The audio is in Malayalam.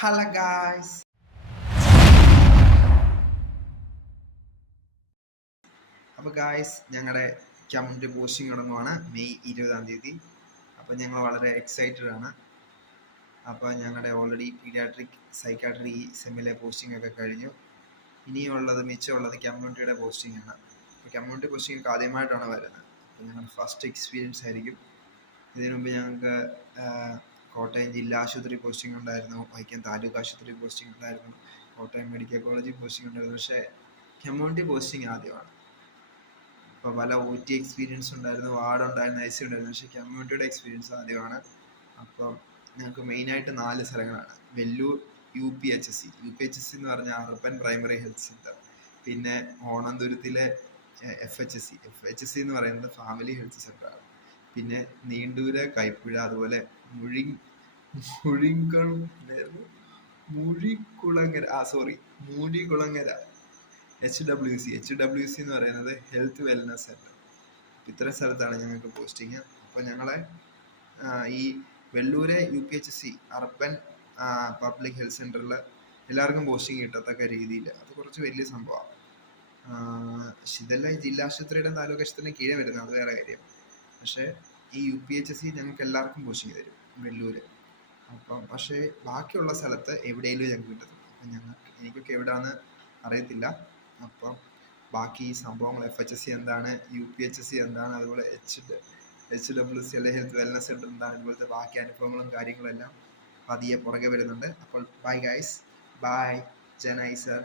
ഹലോ ഗായ്സ്, അപ്പോൾ ഗായ്സ് ഞങ്ങളുടെ കമ്മ്യൂണിറ്റി പോസ്റ്റിംഗ് തുടങ്ങുവാണ് മെയ് 20-ാം തീയതി. അപ്പോൾ ഞങ്ങൾ വളരെ എക്സൈറ്റഡ് ആണ്. അപ്പോൾ ഞങ്ങളുടെ ഓൾറെഡി പീഡിയാട്രിക് സൈക്കാട്രി സെമ്മിലെ പോസ്റ്റിംഗ് ഒക്കെ കഴിഞ്ഞു. ഇനിയുള്ളത് മിച്ചമുള്ളത് കമ്മ്യൂണിറ്റിയുടെ പോസ്റ്റിംഗ് ആണ്. അപ്പോൾ കമ്മ്യൂണിറ്റി പോസ്റ്റിംഗ് ആദ്യമായിട്ടാണ് വരുന്നത്. അപ്പോൾ ഞങ്ങളുടെ ഫസ്റ്റ് എക്സ്പീരിയൻസ് ആയിരിക്കും. ഇതിനു മുമ്പ് ഞങ്ങൾക്ക് കോട്ടയം ജില്ലാ ആശുപത്രി പോസ്റ്റിംഗ് ഉണ്ടായിരുന്നു, വൈക്കം താലൂക്ക് ആശുപത്രി പോസ്റ്റിംഗ് ഉണ്ടായിരുന്നു, കോട്ടയം മെഡിക്കൽ കോളേജിൽ പോസ്റ്റിംഗ് ഉണ്ടായിരുന്നു. പക്ഷേ കമ്മ്യൂണിറ്റി പോസ്റ്റിംഗ് ആദ്യമാണ്. ഇപ്പോൾ പല OT എക്സ്പീരിയൻസ് ഉണ്ടായിരുന്നു, വാർഡ് ഉണ്ടായിരുന്നു, IC ഉണ്ടായിരുന്നു, പക്ഷേ കമ്മ്യൂണിറ്റിയുടെ എക്സ്പീരിയൻസ് ആദ്യമാണ്. അപ്പം ഞങ്ങൾക്ക് മെയിനായിട്ട് 4 സ്ഥലങ്ങളാണ്. വെല്ലൂർ UPHSC എന്ന് പറഞ്ഞാൽ അർബൻ പ്രൈമറി ഹെൽത്ത് സെൻറ്റർ. പിന്നെ ഓണന്തുരത്തിലെ FHSC എന്ന് പറയുന്നത് ഫാമിലി ഹെൽത്ത് സെൻ്ററാണ്. പിന്നെ നീണ്ടൂര്, കൈപ്പുഴ, അതുപോലെ മൂഴികുളങ്ങര HWC എന്ന് പറയുന്നത് ഹെൽത്ത് വെൽനസ് സെൻ്റർ. ഇത്രയും സ്ഥലത്താണ് ഞങ്ങൾക്ക് പോസ്റ്റിങ്. അപ്പോൾ ഞങ്ങളെ ഈ വെല്ലൂരെ UPHSC അർബൻ പബ്ലിക് ഹെൽത്ത് സെൻ്ററിൽ എല്ലാവർക്കും പോസ്റ്റിംഗ് കിട്ടത്തക്ക രീതിയിൽ അത് കുറച്ച് വലിയ സംഭവമാണ്. ഇതെല്ലാം ജില്ലാ ആശുപത്രിയുടെ താലൂക്ക് ആശുപത്രിയുടെ കീഴെ വരുന്നത്, അത് വേറെ കാര്യം. പക്ഷേ ഈ UPHSC ഞങ്ങൾക്ക് എല്ലാവർക്കും പോസ്റ്റിംഗ് തരും വെല്ലൂര്. അപ്പം പക്ഷേ ബാക്കിയുള്ള സ്ഥലത്ത് എവിടെയെങ്കിലും ഞങ്ങൾക്ക് കിട്ടത്തുള്ളൂ. അപ്പം എനിക്കൊക്കെ എവിടെയാണെന്ന് അറിയത്തില്ല. അപ്പം ബാക്കി ഈ സംഭവങ്ങൾ FHSC എന്താണ്, UPHSC എന്താണ്, അതുപോലെ HWC അല്ലെങ്കിൽ ഹെൽത്ത് വെൽനസ് സെൻ്റർ എന്താണ്, ഇതുപോലത്തെ ബാക്കി അനുഭവങ്ങളും കാര്യങ്ങളും എല്ലാം പതിയെ പുറകെ വരുന്നുണ്ട്. അപ്പോൾ ബൈ ഗൈസ്, ബൈ ജനൈ സർ.